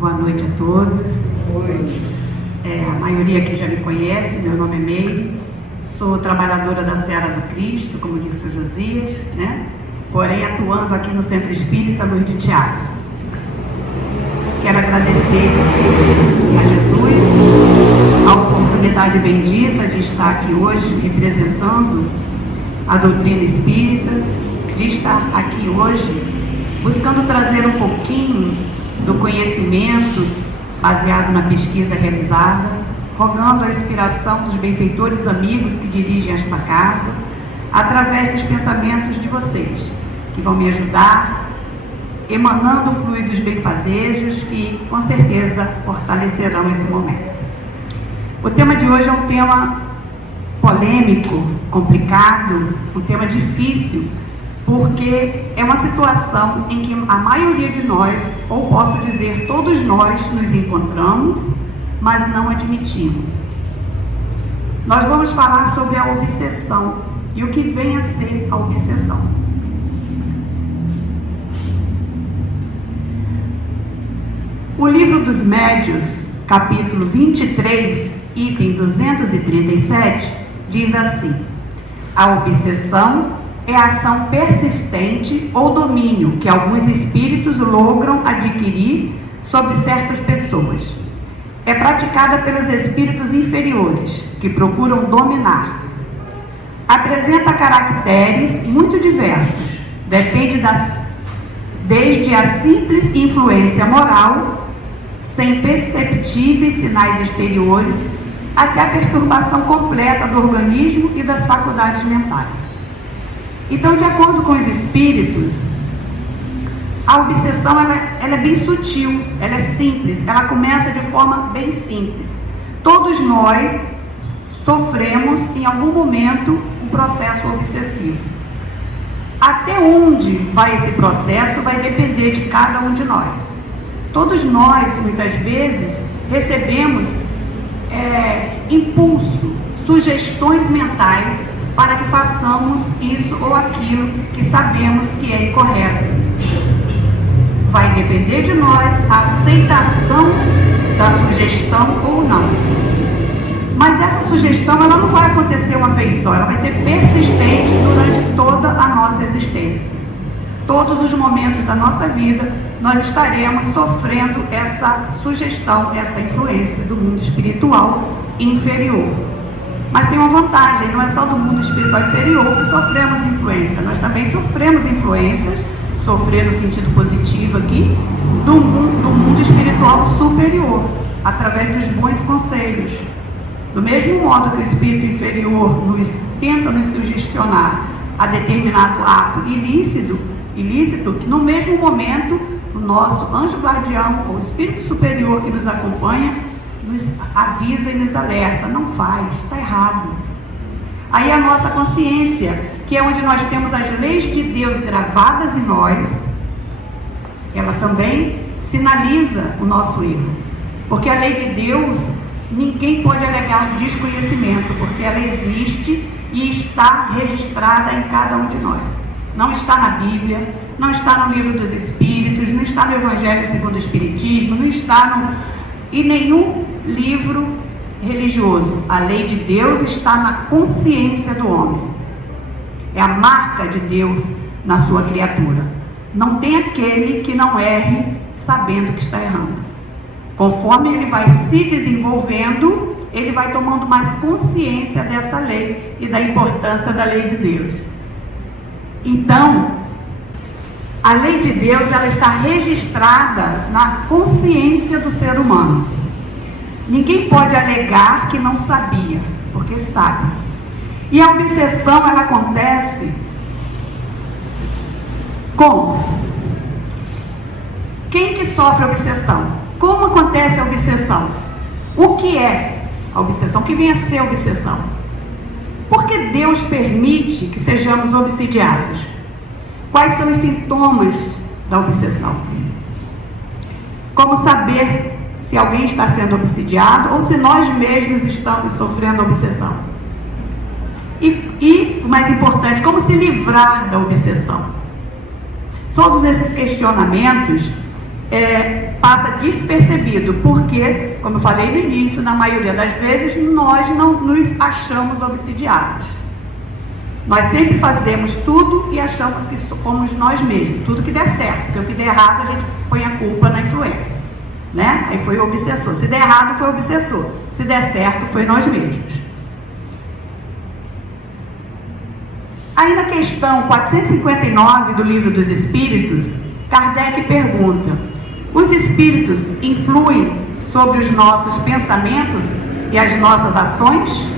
Boa noite a todos. Boa noite. A maioria aqui já me conhece, meu nome é Meire, sou trabalhadora da Seara do Cristo, como disse o Josias, né? Porém atuando aqui no Centro Espírita Luz de Tiago. Quero agradecer a Jesus a oportunidade bendita de estar aqui hoje representando a doutrina espírita, de estar aqui hoje buscando trazer um pouquinho do conhecimento baseado na pesquisa realizada, rogando a inspiração dos benfeitores amigos que dirigem esta casa, através dos pensamentos de vocês, que vão me ajudar, emanando fluidos benfazejos que, com certeza, fortalecerão esse momento. O tema de hoje é um tema polêmico, complicado, um tema difícil, porque é uma situação em que a maioria de nós, ou posso dizer todos nós, nos encontramos, mas não admitimos. Nós vamos falar sobre a obsessão e o que vem a ser a obsessão. O Livro dos Médiuns, capítulo 23, item 237, diz assim: a obsessão é a ação persistente ou domínio que alguns espíritos logram adquirir sobre certas pessoas. É praticada pelos espíritos inferiores, que procuram dominar. Apresenta caracteres muito diversos, depende desde a simples influência moral, sem perceptíveis sinais exteriores, até a perturbação completa do organismo e das faculdades mentais. Então, de acordo com os espíritos, a obsessão ela é bem sutil, ela é simples, ela começa de forma bem simples. Todos nós sofremos em algum momento um processo obsessivo. Até onde vai esse processo vai depender de cada um de nós. Todos nós, muitas vezes, recebemos impulso, sugestões mentais para que façamos isso ou aquilo que sabemos que é incorreto. Vai depender de nós a aceitação da sugestão ou não. Mas essa sugestão ela não vai acontecer uma vez só, ela vai ser persistente durante toda a nossa existência. Todos os momentos da nossa vida nós estaremos sofrendo essa sugestão, essa influência do mundo espiritual inferior. Mas tem uma vantagem, não é só do mundo espiritual inferior que sofremos influência, nós também sofremos influências, sofrer no sentido positivo aqui, do mundo espiritual superior, através dos bons conselhos. Do mesmo modo que o espírito inferior tenta nos sugestionar a determinado ato ilícito, no mesmo momento, o nosso anjo guardião, ou espírito superior que nos acompanha, nos avisa e nos alerta: não faz, está errado. Aí a nossa consciência, que é onde nós temos as leis de Deus gravadas em nós, ela também sinaliza o nosso erro, porque a lei de Deus, ninguém pode alegar desconhecimento, porque ela existe e está registrada em cada um de nós. Não está na Bíblia, não está no Livro dos Espíritos, não está no Evangelho segundo o Espiritismo, não está em nenhum livro religioso. A lei de Deus está na consciência do homem. É a marca de Deus na sua criatura. Não tem aquele que não erre sabendo que está errando. Conforme ele vai se desenvolvendo, ele vai tomando mais consciência dessa lei e da importância da lei de Deus. Então, a lei de Deus ela está registrada na consciência do ser humano. Ninguém pode alegar que não sabia, porque sabe. E a obsessão ela acontece como? Quem que sofre a obsessão? Como acontece a obsessão? O que é a obsessão? O que vem a ser a obsessão? Por que Deus permite que sejamos obsidiados? Quais são os sintomas da obsessão? Como saber se alguém está sendo obsidiado ou se nós mesmos estamos sofrendo obsessão? E o mais importante, como se livrar da obsessão? Todos esses questionamentos passa despercebido, porque, como eu falei no início, na maioria das vezes nós não nos achamos obsidiados. Nós sempre fazemos tudo e achamos que fomos nós mesmos, tudo que der certo, porque o que der errado a gente põe a culpa na influência, né? Aí foi o obsessor. Se der errado, foi o obsessor. Se der certo, foi nós mesmos. Aí na questão 459 do Livro dos Espíritos, Kardec pergunta: os espíritos influem sobre os nossos pensamentos e as nossas ações?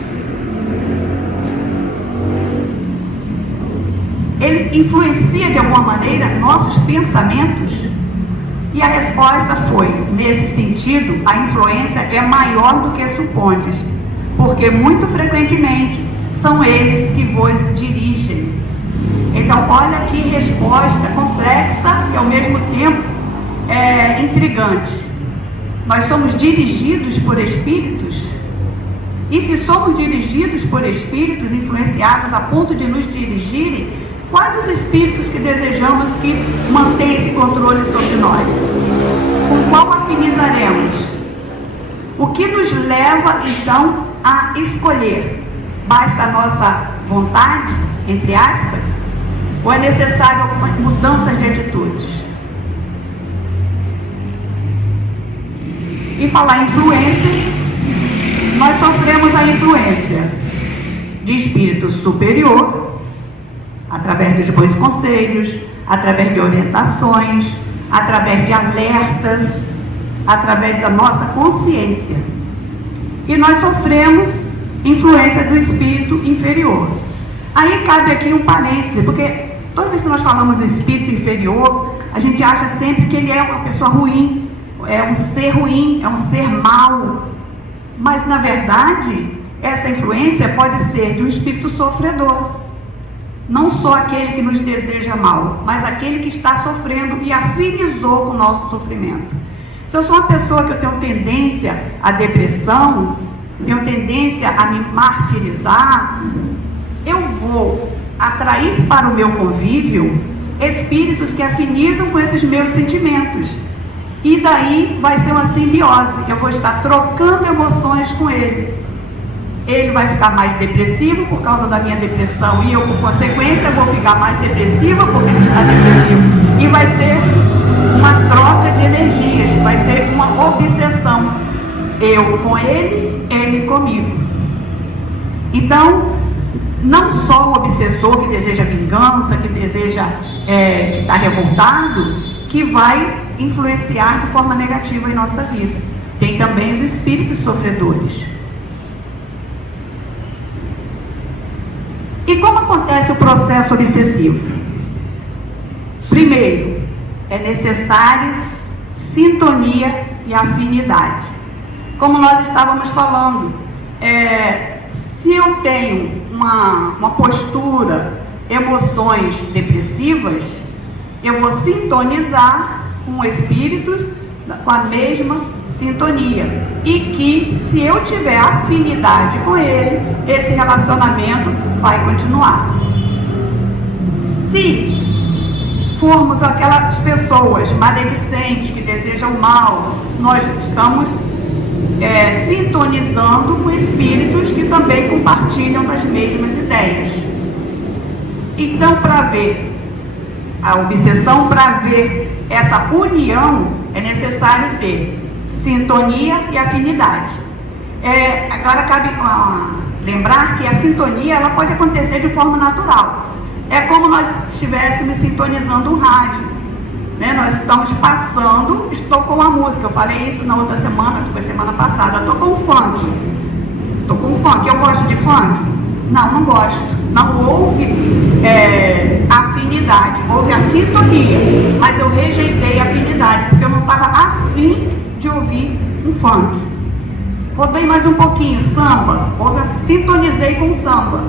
Ele influencia de alguma maneira nossos pensamentos? E a resposta foi: nesse sentido, a influência é maior do que supondes, porque muito frequentemente são eles que vos dirigem. Então, olha que resposta complexa e ao mesmo tempo intrigante. Nós somos dirigidos por espíritos? E se somos dirigidos por espíritos, influenciados a ponto de nos dirigirem, quais os espíritos que desejamos que mantenham esse controle sobre nós? Com qual afinizaremos? O que nos leva, então, a escolher? Basta a nossa vontade, entre aspas? Ou é necessário mudanças de atitudes? E falar em influência, nós sofremos a influência de espírito superior, através dos bons conselhos, através de orientações, através de alertas, através da nossa consciência. E nós sofremos influência do espírito inferior. Aí cabe aqui um parêntese, porque toda vez que nós falamos espírito inferior, a gente acha sempre que ele é uma pessoa ruim, é um ser ruim, é um ser mau. Mas na verdade, essa influência pode ser de um espírito sofredor. Não só aquele que nos deseja mal, mas aquele que está sofrendo e afinizou com o nosso sofrimento. Se eu sou uma pessoa que eu tenho tendência à depressão, tenho tendência a me martirizar, eu vou atrair para o meu convívio espíritos que afinizam com esses meus sentimentos. E daí vai ser uma simbiose. Eu vou estar trocando emoções com ele. Ele vai ficar mais depressivo por causa da minha depressão, e eu, por consequência, vou ficar mais depressiva porque ele está depressivo. E vai ser uma troca de energias, vai ser uma obsessão. Eu com ele, ele comigo. Então, não só o obsessor que deseja vingança, que deseja, que está revoltado, que vai influenciar de forma negativa em nossa vida. Tem também os espíritos sofredores. E como acontece o processo obsessivo? Primeiro, é necessário sintonia e afinidade. Como nós estávamos falando, se eu tenho uma postura, emoções depressivas, eu vou sintonizar com espíritos com a mesma sintonia. E que, se eu tiver afinidade com ele, esse relacionamento vai continuar. Se formos aquelas pessoas maledicentes que desejam mal, nós estamos sintonizando com espíritos que também compartilham das mesmas ideias. Então, para ver a obsessão, para ver essa união, é necessário ter sintonia e afinidade. Agora cabe lembrar que a sintonia ela pode acontecer de forma natural. É como nós estivéssemos sintonizando um rádio, né? Nós estamos passando, tocou uma música, eu falei isso na outra semana, tipo a semana passada, tocou um funk. Eu gosto de funk? Não gosto. Não houve afinidade, houve a sintonia, mas eu rejeitei a afinidade, porque eu não estava afim de ouvir um funk. Rodei mais um pouquinho, samba, sintonizei com samba.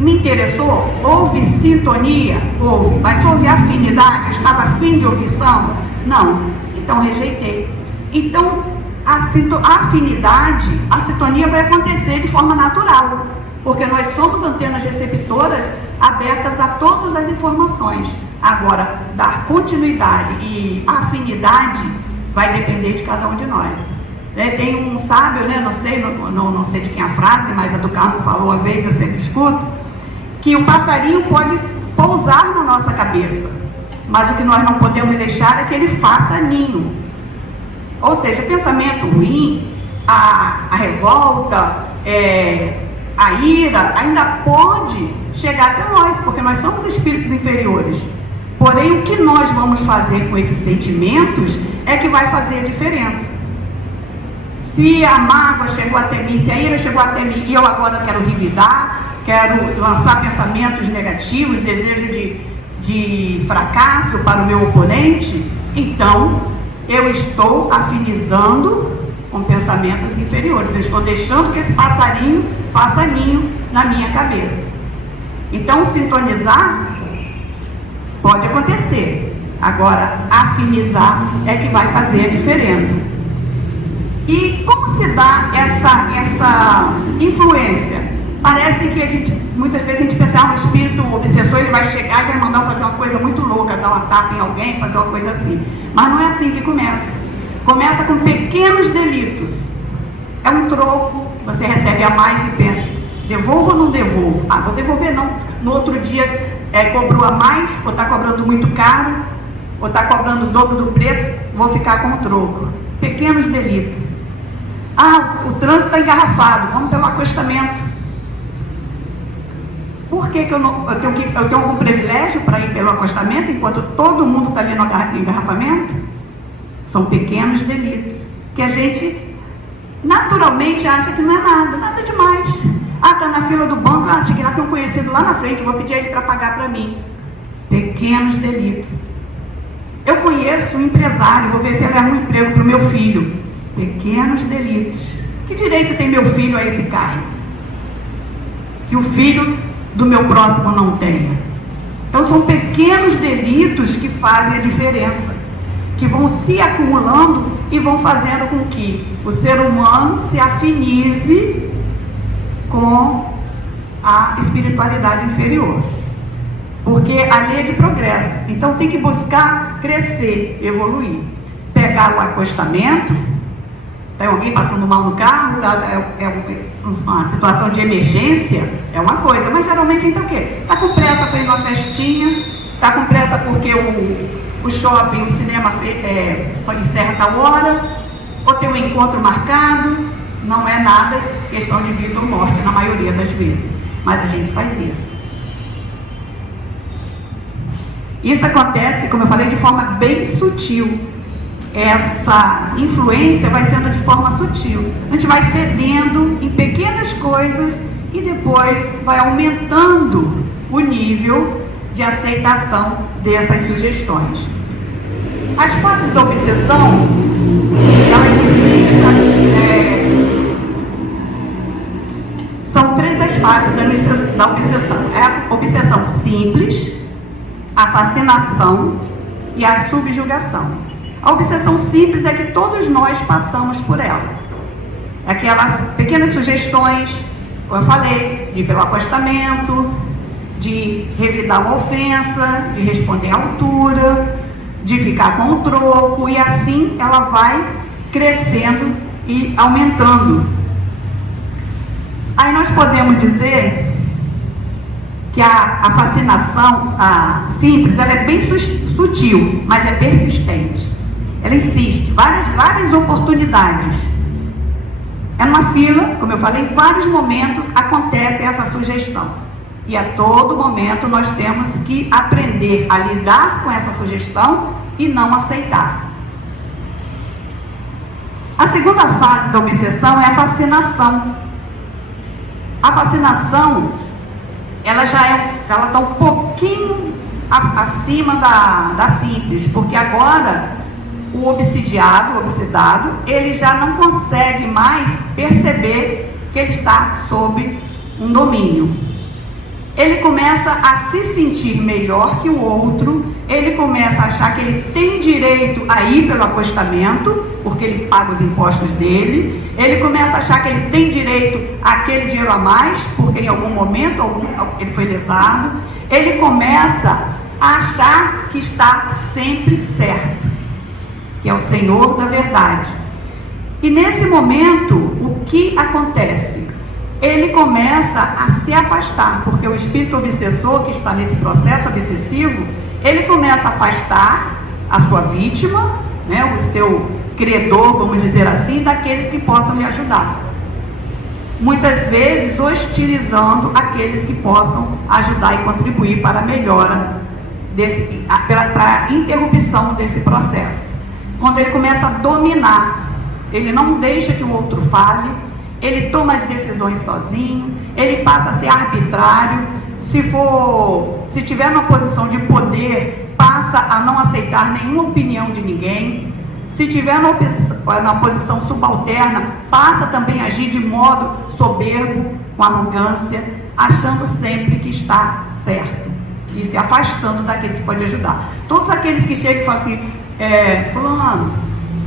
Me interessou? Houve sintonia? Houve, mas houve afinidade? Eu estava afim de ouvir samba? Não, então rejeitei. Então, a afinidade, a sintonia vai acontecer de forma natural, porque nós somos antenas receptoras abertas a todas as informações. Agora, dar continuidade e afinidade vai depender de cada um de nós. Tem um sábio, não sei de quem é a frase, mas a do Carmo falou uma vez, eu sempre escuto, que o passarinho pode pousar na nossa cabeça, mas o que nós não podemos deixar é que ele faça ninho. Ou seja, o pensamento ruim, a revolta, a ira, ainda pode chegar até nós, porque nós somos espíritos inferiores. Porém, o que nós vamos fazer com esses sentimentos é que vai fazer a diferença. Se a mágoa chegou até mim, se a ira chegou até mim e eu agora quero revidar, quero lançar pensamentos negativos, desejo de fracasso para o meu oponente, então eu estou afinizando com pensamentos inferiores. Eu estou deixando que esse passarinho faça ninho na minha cabeça. Então, sintonizar pode acontecer. Agora, afinizar é que vai fazer a diferença. E como se dá essa influência? Parece que muitas vezes a gente pensa, um espírito obsessor, ele vai chegar e vai mandar fazer uma coisa muito louca, dar uma tapa em alguém, fazer uma coisa assim. Mas não é assim que começa. Começa com pequenos delitos. É um troco, você recebe a mais e pensa, devolvo ou não devolvo? Vou devolver não. No outro dia cobrou a mais, ou está cobrando muito caro, ou está cobrando o dobro do preço, vou ficar com o troco. Pequenos delitos. O trânsito está engarrafado, vamos pelo acostamento. Por que eu tenho algum privilégio para ir pelo acostamento enquanto todo mundo está ali no engarrafamento? São pequenos delitos que a gente naturalmente acha que não é nada demais. Está na fila do banco, cheguei lá, tem um conhecido lá na frente, vou pedir ele para pagar para mim. Pequenos delitos. Eu conheço um empresário, vou ver se ele arruma um emprego para o meu filho. Pequenos delitos. Que direito tem meu filho a esse cargo? Que o filho do meu próximo não tenha. Então são pequenos delitos que fazem a diferença, que vão se acumulando e vão fazendo com que o ser humano se afinize com a espiritualidade inferior. Porque a lei é de progresso. Então tem que buscar crescer, evoluir. Pegar o acostamento, tem alguém passando mal no carro, uma situação de emergência, é uma coisa, mas geralmente então o quê? Está com pressa para ir numa festinha, está com pressa porque o shopping, o cinema só encerra tal hora, ou tem um encontro marcado. Não é nada questão de vida ou morte na maioria das vezes, mas a gente faz isso. Isso acontece, como eu falei, de forma bem sutil. Essa influência vai sendo de forma sutil. A gente vai cedendo em pequenas coisas e depois vai aumentando o nível de aceitação dessas sugestões. As fases da obsessão, ela são 3 as fases da obsessão. É a obsessão simples, a fascinação e a subjugação. A obsessão simples é que todos nós passamos por ela. Aquelas pequenas sugestões, como eu falei, de ir pelo acostamento, de revidar uma ofensa, de responder à altura, de ficar com o troco, e assim ela vai crescendo e aumentando. Aí nós podemos dizer que a fascinação simples, ela é bem sutil, mas é persistente. Ela insiste, várias oportunidades. É numa fila, como eu falei, em vários momentos acontece essa sugestão. E a todo momento nós temos que aprender a lidar com essa sugestão e não aceitar. A segunda fase da obsessão é a fascinação. A fascinação, ela está um pouquinho acima da simples, porque agora o obsedado, ele já não consegue mais perceber que ele está sob um domínio. Ele começa a se sentir melhor que o outro, ele começa a achar que ele tem direito a ir pelo acostamento, porque ele paga os impostos dele, ele começa a achar que ele tem direito àquele dinheiro a mais, porque em algum momento ele foi lesado, ele começa a achar que está sempre certo. que é o Senhor da verdade. E nesse momento, o que acontece? Ele começa a se afastar, porque o espírito obsessor que está nesse processo obsessivo, ele começa a afastar a sua vítima, né, o seu credor, vamos dizer assim, daqueles que possam lhe ajudar. Muitas vezes hostilizando aqueles que possam ajudar e contribuir para a melhora, para a interrupção desse processo. Quando ele começa a dominar, ele não deixa que o outro fale, ele toma as decisões sozinho, ele passa a ser arbitrário, se tiver uma posição de poder, passa a não aceitar nenhuma opinião de ninguém. Se tiver na posição subalterna, passa também a agir de modo soberbo, com arrogância, achando sempre que está certo e se afastando daqueles que podem ajudar. Todos aqueles que chegam e falam assim, fulano,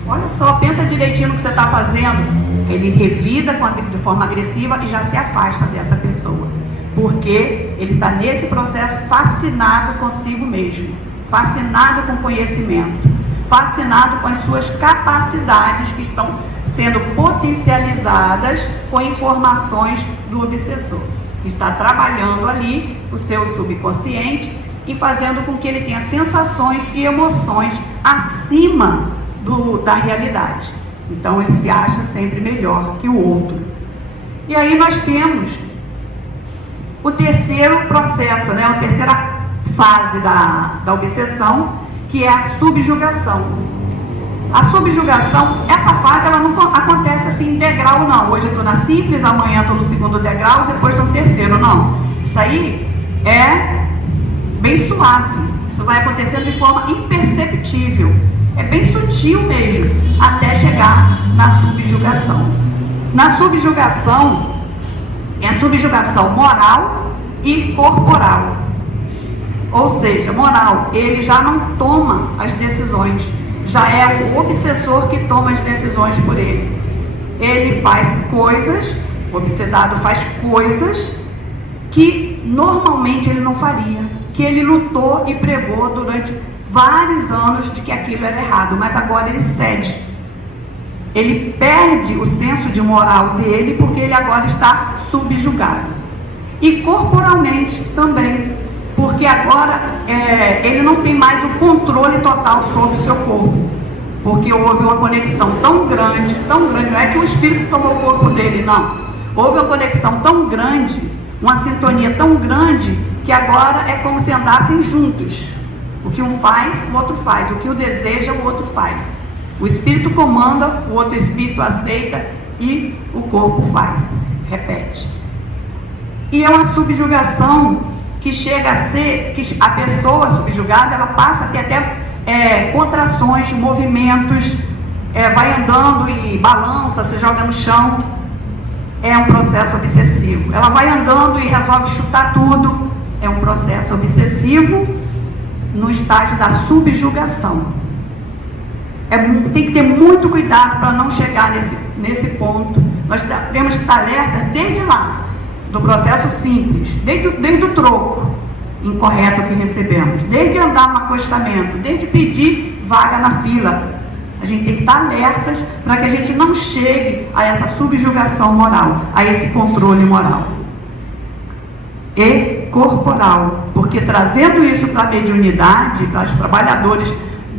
olha só, pensa direitinho no que você está fazendo. Ele revida de forma agressiva e já se afasta dessa pessoa, porque ele está nesse processo fascinado consigo mesmo, fascinado com conhecimento, fascinado com as suas capacidades que estão sendo potencializadas com informações do obsessor. Está trabalhando ali o seu subconsciente e fazendo com que ele tenha sensações e emoções acima da realidade. Então ele se acha sempre melhor que o outro. E aí nós temos o terceiro processo, né? A terceira fase da obsessão, que é a subjugação. A subjugação, essa fase, ela não acontece assim em degrau, não. Hoje eu estou na simples, amanhã estou no segundo degrau, depois estou no terceiro, não. Isso aí é bem suave. Isso vai acontecendo de forma imperceptível. É bem sutil mesmo, até chegar na subjugação. Na subjugação, é a subjugação moral e corporal. Ou seja, moral, ele já não toma as decisões, já é o obsessor que toma as decisões por ele. Ele faz coisas, o obsedado faz coisas que normalmente ele não faria, que ele lutou e pregou durante vários anos de que aquilo era errado, mas agora ele cede. Ele perde o senso de moral dele porque ele agora está subjugado. E corporalmente também, porque agora ele não tem mais o controle total sobre o seu corpo, porque houve uma conexão tão grande, não é que o espírito tomou o corpo dele, não. Houve uma conexão tão grande, uma sintonia tão grande, que agora é como se andassem juntos. O que um faz, o outro faz. O que um deseja, o outro faz. O espírito comanda, o outro espírito aceita e o corpo faz. Repete. E é uma subjugação que chega a ser, que a pessoa subjugada, ela passa a ter até contrações, movimentos, vai andando e balança, se joga no chão. É um processo obsessivo. Ela vai andando e resolve chutar tudo. É um processo obsessivo no estágio da subjugação. Tem que ter muito cuidado para não chegar nesse ponto. Nós temos que estar alertas desde lá, do processo simples, desde o troco incorreto que recebemos, desde andar no acostamento, desde pedir vaga na fila. A gente tem que estar alertas para que a gente não chegue a essa subjugação moral, a esse controle moral. E corporal, porque trazendo isso para a mediunidade, para os trabalhadores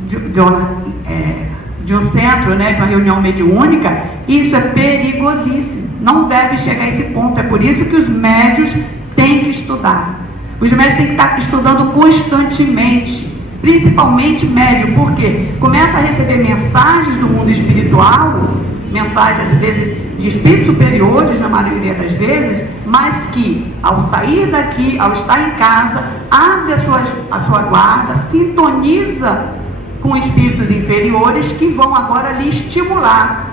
de um centro, né, de uma reunião mediúnica, isso é perigosíssimo, não deve chegar a esse ponto. É por isso que os médios têm que estudar. Os médios têm que estar estudando constantemente, principalmente médium, porque começa a receber mensagens do mundo espiritual, mensagens às vezes de espíritos superiores, na maioria das vezes, mas que ao sair daqui, ao estar em casa, abre a sua guarda, sintoniza com espíritos inferiores que vão agora lhe estimular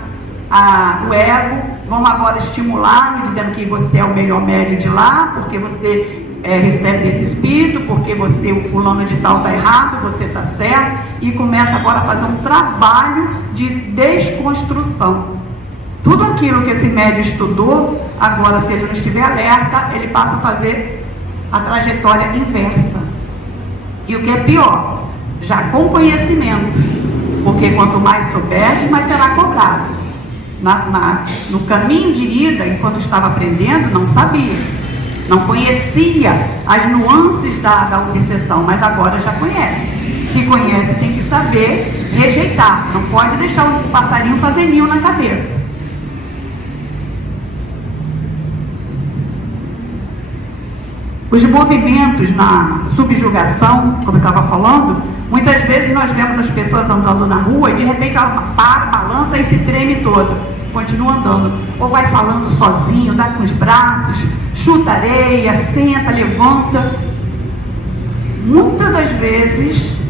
o ego, vão agora estimular, dizendo que você é o melhor médium de lá, porque você recebe esse espírito, porque você, o fulano de tal, está errado, você está certo, e começa agora a fazer um trabalho de desconstrução. Tudo aquilo que esse médium estudou, agora, se ele não estiver alerta, ele passa a fazer a trajetória inversa. E o que é pior, já com conhecimento, porque quanto mais souberdes, mais será cobrado. No caminho de ida, enquanto estava aprendendo, não sabia, não conhecia as nuances da obsessão, mas agora já conhece. Se conhece, tem que saber rejeitar, não pode deixar o passarinho fazer ninho na cabeça. Os movimentos na subjugação, como eu estava falando, muitas vezes nós vemos as pessoas andando na rua e de repente ela para, balança e se treme toda, continua andando, ou vai falando sozinho, dá com os braços, chuta areia, senta, levanta. Muitas das vezes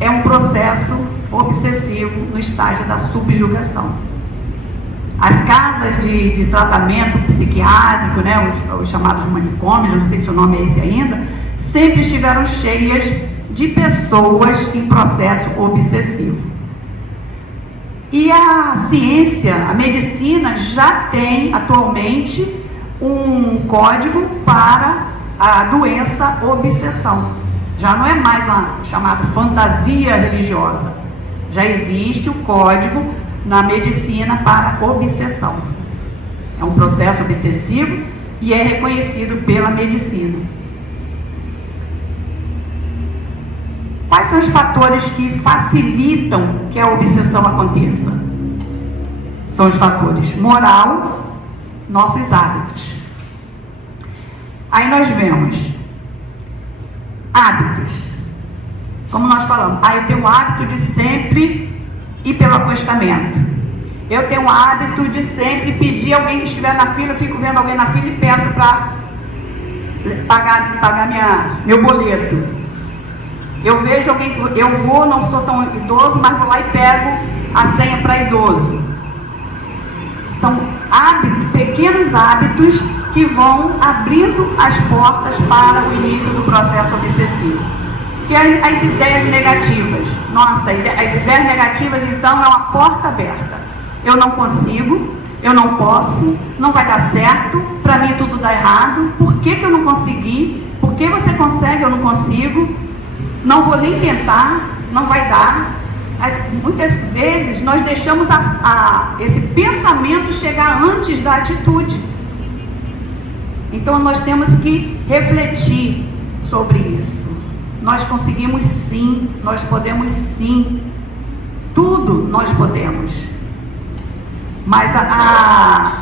é um processo obsessivo no estágio da subjugação. As casas de tratamento psiquiátrico, né, os chamados manicômios, não sei se o nome é esse ainda, sempre estiveram cheias de pessoas em processo obsessivo. E a ciência, a medicina já tem atualmente um código para a doença obsessão. Já não é mais uma chamada fantasia religiosa. Já existe o código na medicina para obsessão. É um processo obsessivo e é reconhecido pela medicina. Quais são os fatores que facilitam que a obsessão aconteça? São os fatores moral, nossos hábitos. Aí nós vemos hábitos. Como nós falamos, eu tenho o hábito de sempre ir pelo acostamento. Eu tenho o hábito de sempre pedir alguém que estiver na fila, eu fico vendo alguém na fila e peço para pagar meu boleto. Eu vejo alguém, eu vou, não sou tão idoso, mas vou lá e pego a senha para idoso. São hábitos, pequenos hábitos que vão abrindo as portas para o início do processo obsessivo. E as ideias negativas. Nossa, as ideias negativas, então, é uma porta aberta. Eu não consigo, eu não posso, não vai dar certo, para mim tudo dá errado. Por que eu não consegui? Por que você consegue, eu não consigo? Não vou nem tentar, não vai dar. Muitas vezes nós deixamos esse pensamento chegar antes da atitude. Então nós temos que refletir sobre isso. Nós conseguimos sim, nós podemos sim, tudo nós podemos. Mas as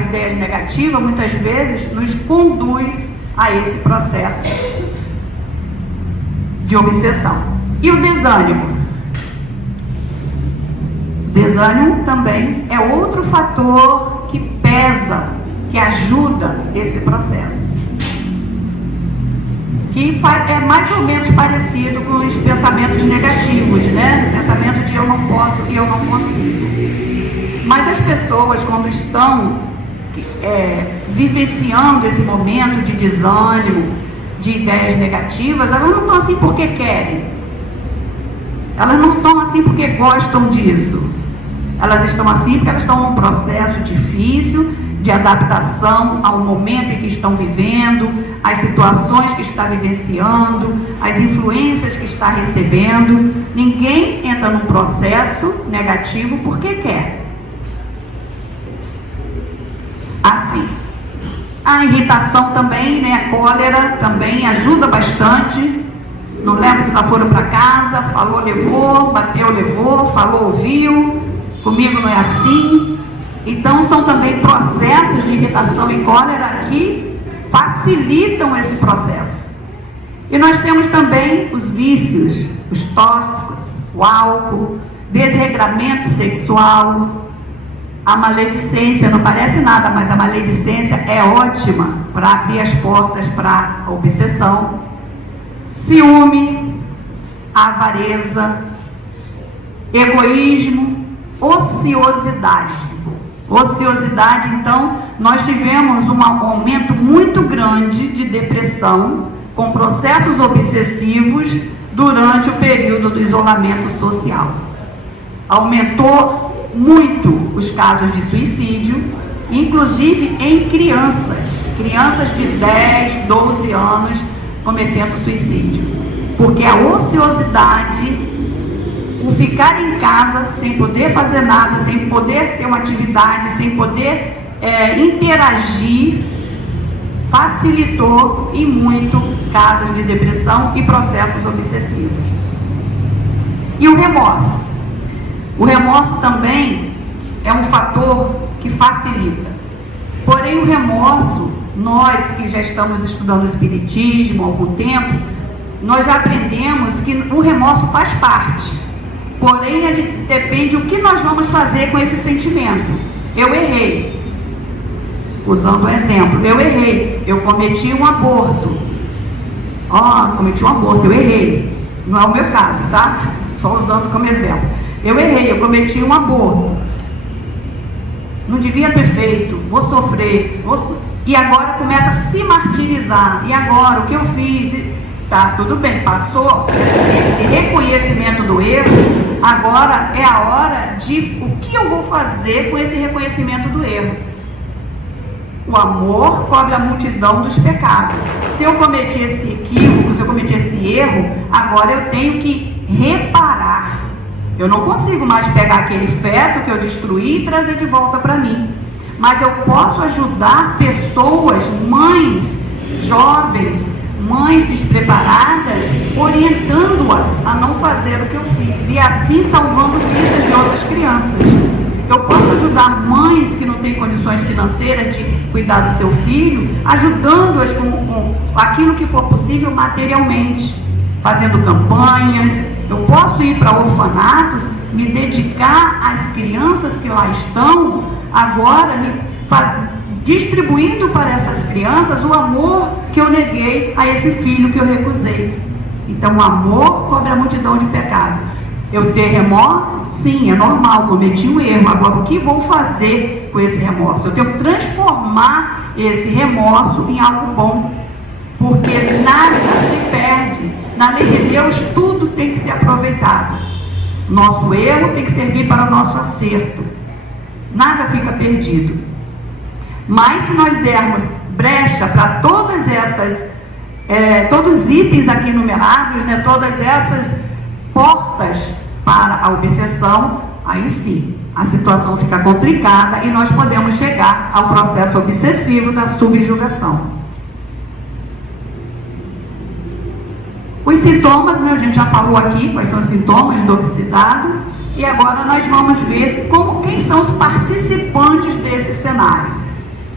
ideias negativas muitas vezes nos conduz a esse processo de obsessão. E o desânimo? Desânimo também é outro fator que pesa, que ajuda esse processo. Que é mais ou menos parecido com os pensamentos negativos, né? Pensamento de eu não posso e eu não consigo. Mas as pessoas, quando estão vivenciando esse momento de desânimo, de ideias negativas, elas não estão assim porque querem. Elas não estão assim porque gostam disso. Elas estão assim porque elas estão num processo difícil de adaptação ao momento em que estão vivendo, às situações que está vivenciando, às influências que está recebendo. Ninguém entra num processo negativo porque quer. Assim, a irritação também, né? A cólera também ajuda bastante. Não leva desaforo para casa, falou, levou, bateu, levou, falou, ouviu, comigo não é assim. Então são também processos de irritação e cólera que facilitam esse processo. E nós temos também os vícios, os tóxicos, o álcool, desregramento sexual, a maledicência. Não parece nada, mas a maledicência é ótima para abrir as portas para a obsessão. Ciúme, avareza, egoísmo, ociosidade. Ociosidade, então, nós tivemos um aumento muito grande de depressão com processos obsessivos durante o período do isolamento social. Aumentou muito os casos de suicídio, inclusive em crianças de 10, 12 anos cometendo suicídio, porque a ociosidade o ficar em casa sem poder fazer nada, sem poder ter uma atividade, sem poder interagir, facilitou e muito casos de depressão e processos obsessivos. E o remorso? O remorso também é um fator que facilita. Porém, o remorso, nós que já estamos estudando o Espiritismo há algum tempo, nós já aprendemos que o remorso faz parte. Porém, depende o que nós vamos fazer com esse sentimento. Eu errei. Usando o exemplo, eu errei, eu cometi um aborto. Cometi um aborto, eu errei. Não é o meu caso, tá? Só usando como exemplo. Eu errei, eu cometi um aborto. Não devia ter feito, vou sofrer. E agora começa a se martirizar. E agora, o que eu fiz? Tá, tudo bem, passou esse reconhecimento do erro. Agora é a hora de o que eu vou fazer com esse reconhecimento do erro. O amor cobre a multidão dos pecados. Se eu cometi esse equívoco, se eu cometi esse erro, agora eu tenho que reparar. Eu não consigo mais pegar aquele feto que eu destruí e trazer de volta para mim. Mas eu posso ajudar pessoas, mães, jovens, mães despreparadas, orientando-as a não fazer o que eu fiz e assim salvando vidas de outras crianças. Eu posso ajudar mães que não têm condições financeiras de cuidar do seu filho, ajudando-as com aquilo que for possível materialmente, fazendo campanhas. Eu posso ir para orfanatos, me dedicar às crianças que lá estão, agora distribuindo para essas crianças o amor que eu neguei a esse filho que eu recusei. Então, o amor cobre a multidão de pecado. Eu ter remorso? Sim, é normal, cometi um erro. Agora, o que vou fazer com esse remorso? Eu tenho que transformar esse remorso em algo bom, porque nada se perde. Na lei de Deus, tudo tem que ser aproveitado. Nosso erro tem que servir para o nosso acerto. Nada fica perdido. Mas se nós dermos brecha para todas essas, todos os itens aqui enumerados, né, todas essas portas para a obsessão, aí sim, a situação fica complicada e nós podemos chegar ao processo obsessivo da subjugação. Os sintomas, né, a gente já falou aqui quais são os sintomas do obsedado, e agora nós vamos ver quem são os participantes desse cenário.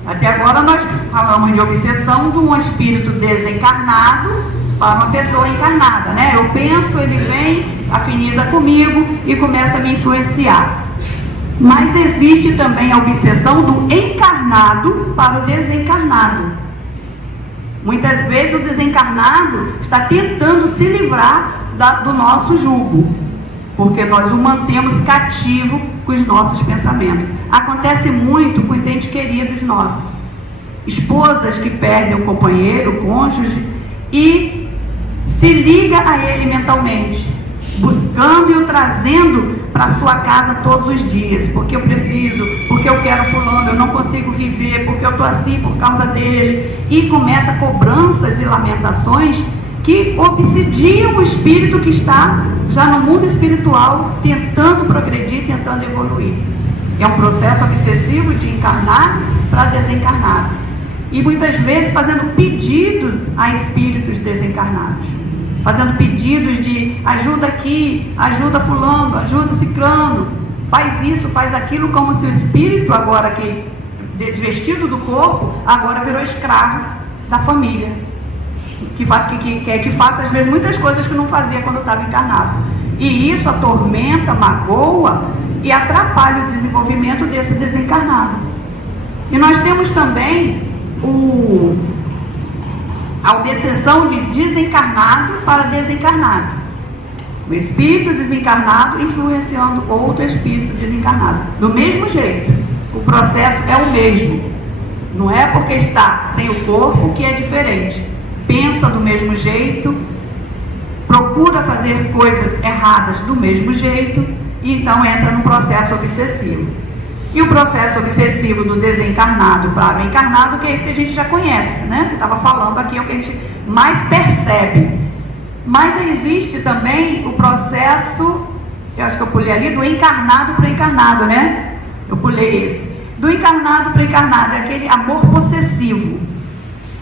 Até agora nós falamos de obsessão de um espírito desencarnado para uma pessoa encarnada, né? Eu penso, ele vem, afiniza comigo e começa a me influenciar. Mas existe também a obsessão do encarnado para o desencarnado. Muitas vezes o desencarnado está tentando se livrar do nosso jugo, porque nós o mantemos cativo com os nossos pensamentos. Acontece muito com os entes queridos nossos. Esposas que perdem o companheiro, o cônjuge, e se liga a ele mentalmente, buscando e o trazendo para sua casa todos os dias, porque eu preciso, porque eu quero fulano, eu não consigo viver, porque eu estou assim por causa dele, e começa cobranças e lamentações que obsidiam o espírito que está já no mundo espiritual, tentando progredir, tentando evoluir. É um processo obsessivo de encarnado para desencarnado, e muitas vezes fazendo pedidos a espíritos desencarnados, fazendo pedidos de ajuda aqui, ajuda fulano, ajuda ciclano, faz isso, faz aquilo, como se o espírito agora que desvestido do corpo, agora virou escravo da família, que quer que faça às vezes muitas coisas que não fazia quando estava encarnado, e isso atormenta, magoa e atrapalha o desenvolvimento desse desencarnado. E nós temos também a obsessão de desencarnado para desencarnado. O espírito desencarnado influenciando outro espírito desencarnado. Do mesmo jeito, o processo é o mesmo. Não é porque está sem o corpo que é diferente. Pensa do mesmo jeito, procura fazer coisas erradas do mesmo jeito, e então entra no processo obsessivo. E o processo obsessivo do desencarnado para o encarnado, que é isso que a gente já conhece, né? Que estava falando aqui, é o que a gente mais percebe. Mas existe também o processo Eu acho que eu pulei ali do encarnado para o encarnado, né? Eu pulei esse. Do encarnado para o encarnado, é aquele amor possessivo.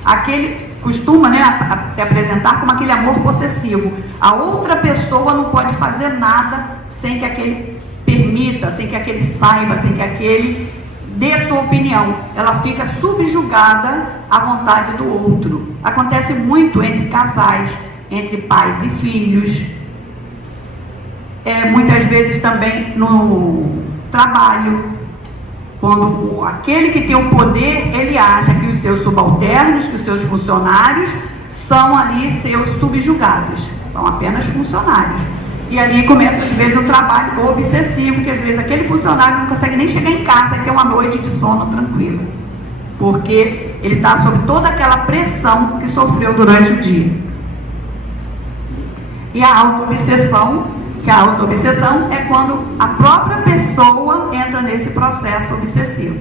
Aquele costuma, né, a se apresentar como aquele amor possessivo. A outra pessoa não pode fazer nada sem que aquele permita, sem que aquele saiba, sem que aquele dê sua opinião. Ela fica subjugada à vontade do outro. Acontece muito entre casais, entre pais e filhos. Muitas vezes também no trabalho, quando aquele que tem o poder, ele acha que os seus subalternos, que os seus funcionários são ali seus subjugados, são apenas funcionários. E ali começa às vezes um trabalho obsessivo, que às vezes aquele funcionário não consegue nem chegar em casa e ter uma noite de sono tranquila, porque ele está sob toda aquela pressão que sofreu durante o dia. E a auto-obsessão, é quando a própria pessoa entra nesse processo obsessivo.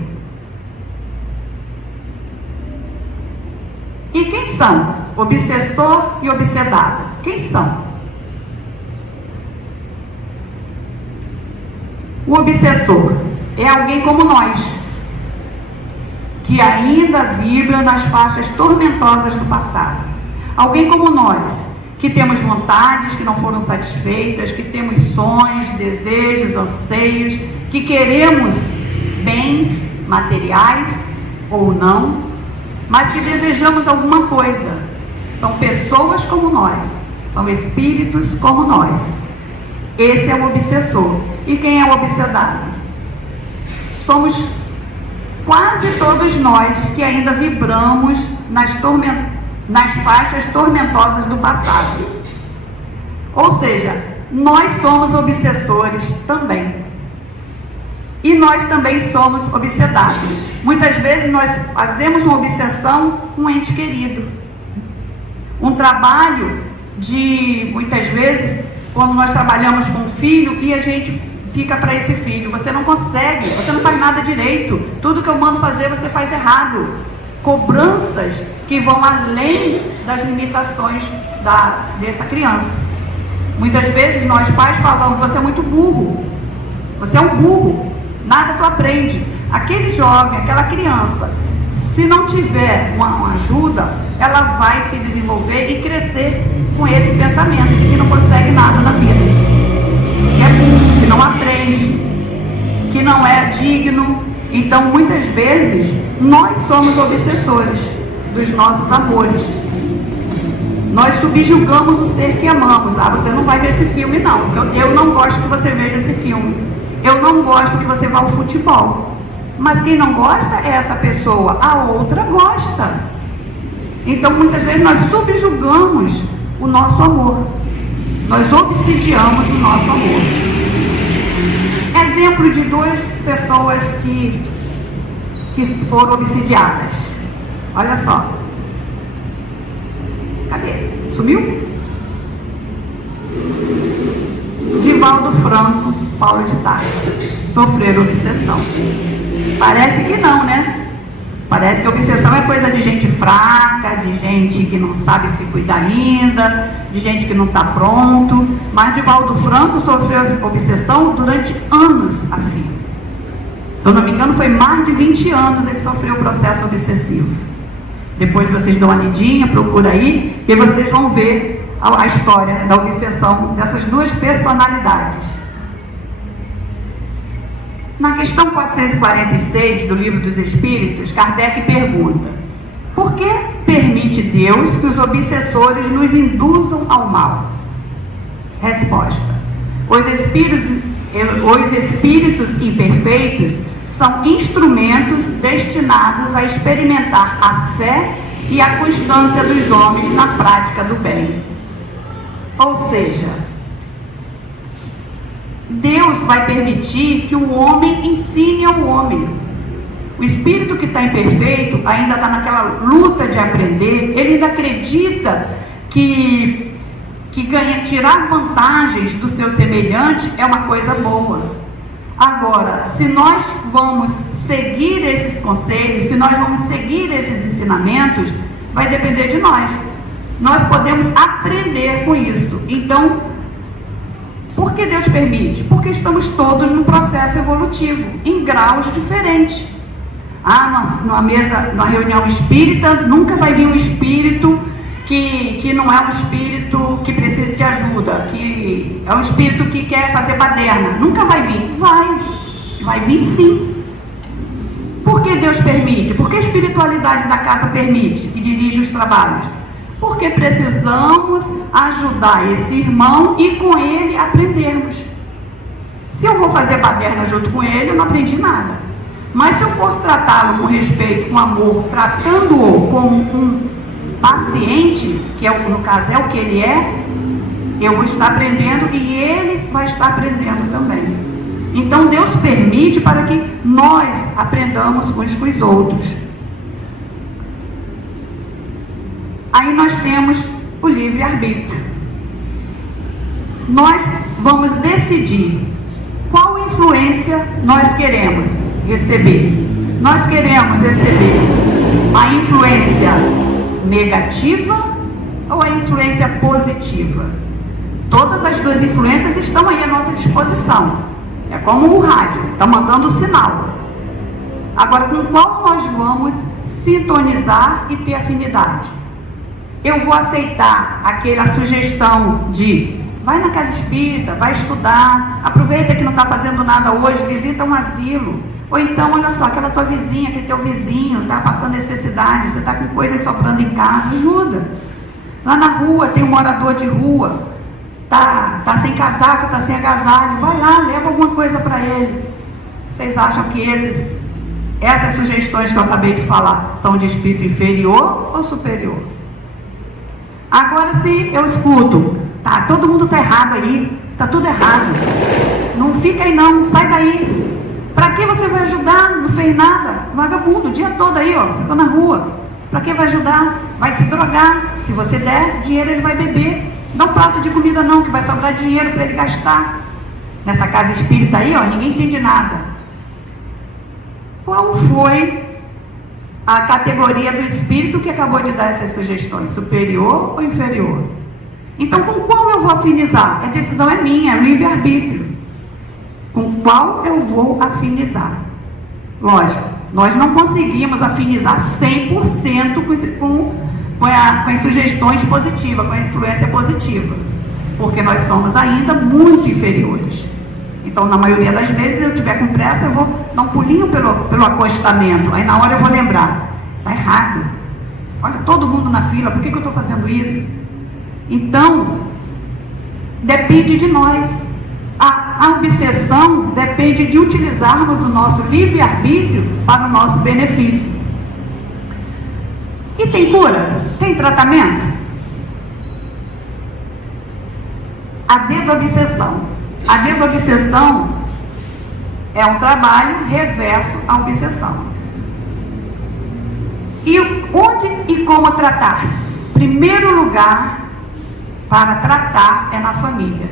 E quem são? Obsessor e obsedado. Quem são? O obsessor é alguém como nós, que ainda vibra nas faixas tormentosas do passado. Alguém como nós, que temos vontades que não foram satisfeitas, que temos sonhos, desejos, anseios, que queremos bens materiais ou não, mas que desejamos alguma coisa. São pessoas como nós, são espíritos como nós. Esse é o obsessor. E quem é o obsedado? Somos quase todos nós que ainda vibramos nas faixas tormentosas do passado. Ou seja, nós somos obsessores também. E nós também somos obsedados. Muitas vezes nós fazemos uma obsessão com um ente querido. Um trabalho muitas vezes, quando nós trabalhamos com um filho e a gente fica para esse filho, você não consegue, você não faz nada direito, tudo que eu mando fazer você faz errado. Cobranças que vão além das limitações dessa criança. Muitas vezes nós pais falamos, você é muito burro, você é um burro, nada tu aprende. Aquele jovem, aquela criança, se não tiver uma ajuda, ela vai se desenvolver e crescer com esse pensamento de que não consegue nada na vida, que é burro, que não aprende, que não é digno. Então, muitas vezes, nós somos obsessores dos nossos amores. Nós subjugamos o ser que amamos. Você não vai ver esse filme, não. Eu não gosto que você veja esse filme. Eu não gosto que você vá ao futebol. Mas quem não gosta é essa pessoa. A outra gosta. Então, muitas vezes, nós subjugamos o nosso amor. Nós obsidiamos o nosso amor. Exemplo de duas pessoas que foram obsidiadas. Olha só. Cadê? Sumiu? Divaldo Franco, Paulo de Tarso. Sofreram obsessão. Parece que não, né? Parece que a obsessão é coisa de gente fraca, de gente que não sabe se cuidar ainda, de gente que não está pronto. Mas Divaldo Franco sofreu obsessão durante anos a fio. Se eu não me engano, foi mais de 20 anos ele sofreu o processo obsessivo. Depois vocês dão uma lidinha, procura aí, e vocês vão ver a história da obsessão dessas duas personalidades. Na questão 446 do Livro dos Espíritos, Kardec pergunta: por que permite Deus que os obsessores nos induzam ao mal? Resposta: os espíritos imperfeitos são instrumentos destinados a experimentar a fé e a constância dos homens na prática do bem. Ou seja, Deus vai permitir que o homem ensine ao homem. O espírito que está imperfeito ainda está naquela luta de aprender, ele ainda acredita que tirar vantagens do seu semelhante é uma coisa boa. Agora, se nós vamos seguir esses conselhos, se nós vamos seguir esses ensinamentos, vai depender de nós. Nós podemos aprender com isso. Então, por que que Deus permite? Porque estamos todos num processo evolutivo, em graus diferentes. Numa reunião espírita, nunca vai vir um espírito que não é um espírito que precisa de ajuda, que é um espírito que quer fazer baderna. Nunca vai vir. Vai vir sim. Por que Deus permite? Por que a espiritualidade da casa permite e dirige os trabalhos? Porque precisamos ajudar esse irmão e com ele aprendermos. Se eu vou fazer baderna junto com ele, eu não aprendi nada. Mas se eu for tratá-lo com respeito, com amor, tratando-o como um paciente, que no caso é o que ele é, eu vou estar aprendendo e ele vai estar aprendendo também. Então Deus permite para que nós aprendamos uns com os outros. Aí nós temos o livre-arbítrio. Nós vamos decidir qual influência nós queremos receber. Nós queremos receber a influência negativa ou a influência positiva? Todas as duas influências estão aí à nossa disposição. É como o rádio, está mandando o sinal. Agora, com qual nós vamos sintonizar e ter afinidade? Eu vou aceitar aquela sugestão de vai na casa espírita, vai estudar, aproveita que não está fazendo nada hoje, visita um asilo. Ou então, olha só, aquela tua vizinha, aquele teu vizinho está passando necessidade, você está com coisas sobrando em casa, ajuda. Lá na rua tem um morador de rua, tá sem casaco, tá sem agasalho, vai lá, leva alguma coisa para ele. Vocês acham que essas sugestões que eu acabei de falar são de espírito inferior ou superior? Agora, se eu escuto, tá, todo mundo tá errado aí, tá tudo errado, não fica aí não, sai daí. Para que você vai ajudar? Não fez nada, vagabundo, o dia todo aí, ó, ficou na rua. Para que vai ajudar? Vai se drogar. Se você der dinheiro, ele vai beber. Dá um prato de comida não, que vai sobrar dinheiro para ele gastar. Nessa casa espírita aí, ó, ninguém entende nada. Qual foi a categoria do espírito que acabou de dar essas sugestões? Superior ou inferior? Então, com qual eu vou afinizar? A decisão é minha, é o livre-arbítrio. Com qual eu vou afinizar? Lógico, nós não conseguimos afinizar 100% com as sugestões positivas, com a influência positiva, porque nós somos ainda muito inferiores. Então, na maioria das vezes, se eu tiver com pressa, eu vou dar um pulinho pelo acostamento. Aí, na hora, eu vou lembrar, está errado. Olha, todo mundo na fila, por que eu estou fazendo isso? Então, depende de nós. A obsessão depende de utilizarmos o nosso livre-arbítrio para o nosso benefício. E tem cura? Tem tratamento? A desobsessão. A desobsessão é um trabalho reverso à obsessão. E onde e como tratar-se? Primeiro lugar para tratar é na família.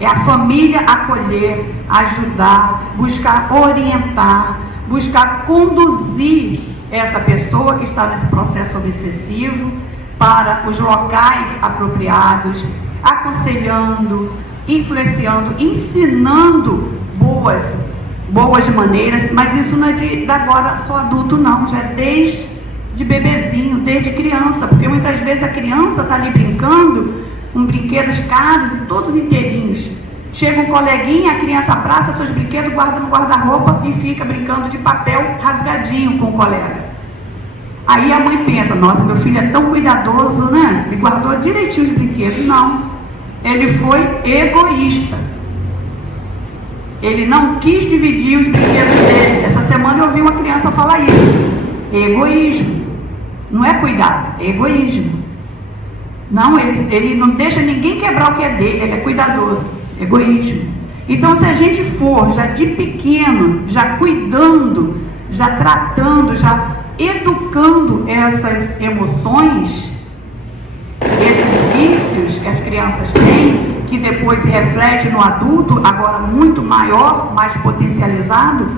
É a família acolher, ajudar, buscar orientar, buscar conduzir essa pessoa que está nesse processo obsessivo para os locais apropriados, aconselhando, influenciando, ensinando boas maneiras, mas isso não é de agora só adulto não, já é desde bebezinho, desde criança, porque muitas vezes a criança está ali brincando com brinquedos caros e todos inteirinhos. Chega um coleguinha, a criança abraça seus brinquedos, guarda no guarda-roupa e fica brincando de papel rasgadinho com o colega. Aí a mãe pensa, nossa, meu filho é tão cuidadoso, né? Ele guardou direitinho os brinquedos. Não, ele foi egoísta. Ele não quis dividir os brinquedos dele. Essa semana eu ouvi uma criança falar isso. Egoísmo. Não é cuidado, é egoísmo. Não, ele não deixa ninguém quebrar o que é dele, ele é cuidadoso, egoísmo. Então, se a gente for já de pequeno, já cuidando, já tratando, já educando essas emoções, esses vícios que as crianças têm, que depois se reflete no adulto, agora muito maior, mais potencializado,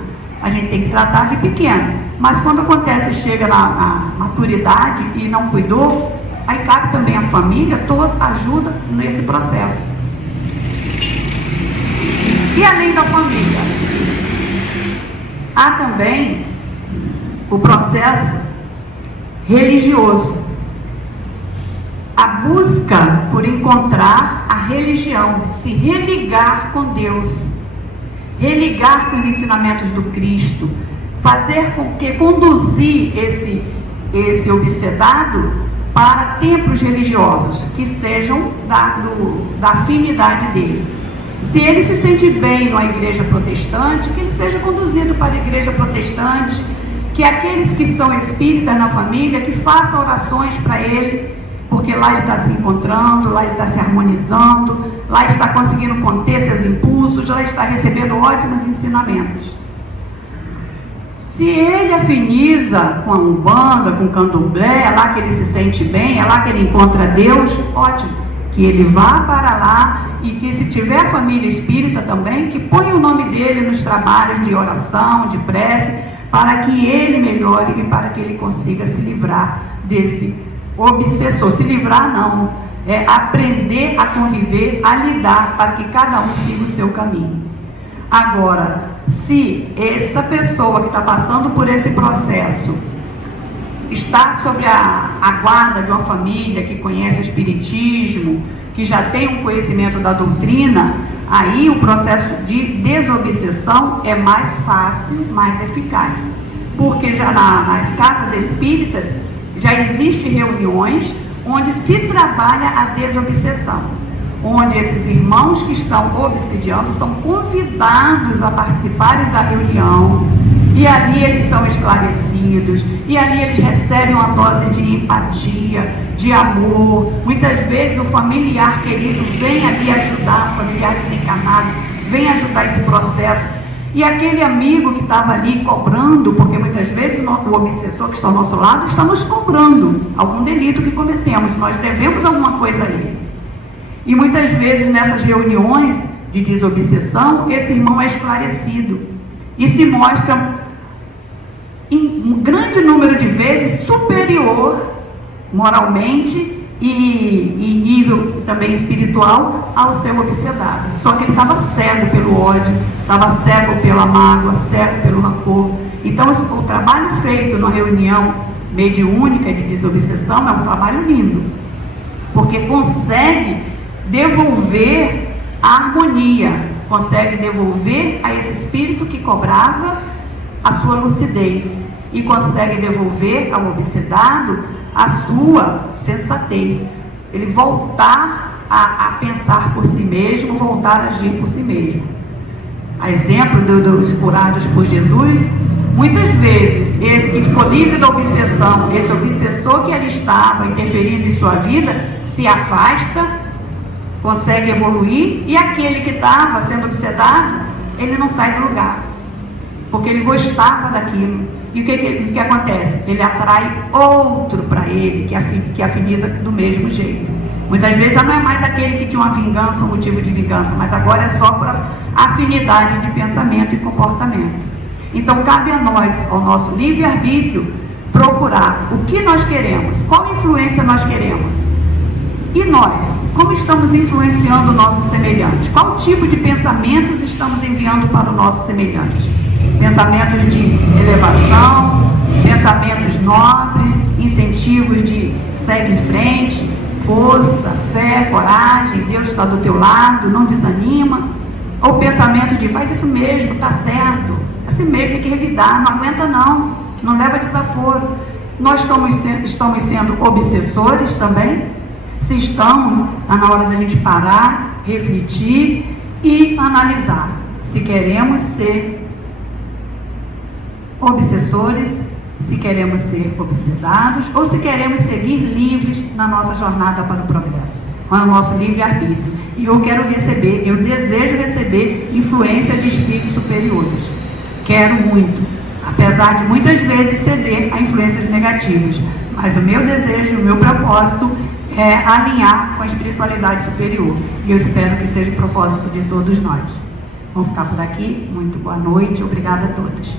a gente tem que tratar de pequeno. Mas quando acontece, chega na maturidade e não cuidou, aí cabe também a família toda ajuda nesse processo. E além da família, há também o processo religioso. A busca por encontrar a religião, se religar com Deus, religar com os ensinamentos do Cristo, fazer com que conduzir esse obsedado para templos religiosos que sejam da afinidade dele. Se ele se sente bem numa igreja protestante, que ele seja conduzido para a igreja protestante, que aqueles que são espíritas na família, que façam orações para ele, porque lá ele está se encontrando, lá ele está se harmonizando, lá ele está conseguindo conter seus impulsos, lá ele está recebendo ótimos ensinamentos. Se ele afiniza com a Umbanda, com o Candomblé, é lá que ele se sente bem, é lá que ele encontra Deus, ótimo, que ele vá para lá e que, se tiver família espírita também, que ponha o nome dele nos trabalhos de oração, de prece, para que ele melhore e para que ele consiga se livrar desse obsessor. Se livrar não, é aprender a conviver, a lidar, para que cada um siga o seu caminho. Agora, se essa pessoa que está passando por esse processo está sob a guarda de uma família que conhece o espiritismo, que já tem um conhecimento da doutrina, aí o processo de desobsessão é mais fácil, mais eficaz, porque já nas casas espíritas já existem reuniões onde se trabalha a desobsessão, onde esses irmãos que estão obsidiando são convidados a participarem da reunião, e ali eles são esclarecidos, e ali eles recebem uma dose de empatia, de amor. Muitas vezes o familiar querido vem ali ajudar, o familiar desencarnado vem ajudar esse processo, e aquele amigo que estava ali cobrando, porque muitas vezes o obsessor que está ao nosso lado está nos cobrando algum delito que cometemos, nós devemos alguma coisa a ele. E muitas vezes nessas reuniões de desobsessão, esse irmão é esclarecido e se mostra, em um grande número de vezes, superior moralmente e em nível também espiritual ao seu obsedado. Só que ele estava cego pelo ódio, estava cego pela mágoa, cego pelo rancor. Então o trabalho feito na reunião mediúnica de desobsessão é um trabalho lindo, porque consegue devolver a harmonia, consegue devolver a esse espírito que cobrava a sua lucidez, e consegue devolver ao obsedado a sua sensatez, ele voltar a pensar por si mesmo, voltar a agir por si mesmo. A exemplo dos curados por Jesus, muitas vezes esse que ficou livre da obsessão, esse obsessor que ali estava interferindo em sua vida, se afasta, consegue evoluir, e aquele que estava sendo obsedado, ele não sai do lugar, porque ele gostava daquilo. E o que acontece? Ele atrai outro para ele, que afiniza do mesmo jeito. Muitas vezes já não é mais aquele que tinha uma vingança, um motivo de vingança, mas agora é só por afinidade de pensamento e comportamento. Então cabe a nós, ao nosso livre-arbítrio, procurar o que nós queremos, qual influência nós queremos. E nós, como estamos influenciando o nosso semelhante? Qual tipo de pensamentos estamos enviando para o nosso semelhante? Pensamentos de elevação, pensamentos nobres, incentivos de segue em frente, força, fé, coragem, Deus está do teu lado, não desanima. Ou pensamento de faz isso mesmo, está certo, assim mesmo, tem que revidar, não aguenta não leva desaforo. Nós estamos sendo obsessores também? Se estamos, está na hora da gente parar, refletir e analisar se queremos ser obsessores, se queremos ser obsedados ou se queremos seguir livres na nossa jornada para o progresso, é o nosso livre-arbítrio. E eu desejo receber influência de espíritos superiores, quero muito, apesar de muitas vezes ceder a influências negativas, mas o meu desejo, o meu propósito é alinhar com a espiritualidade superior, e eu espero que seja o propósito de todos nós. Vamos ficar por aqui, muito boa noite, obrigada a todos.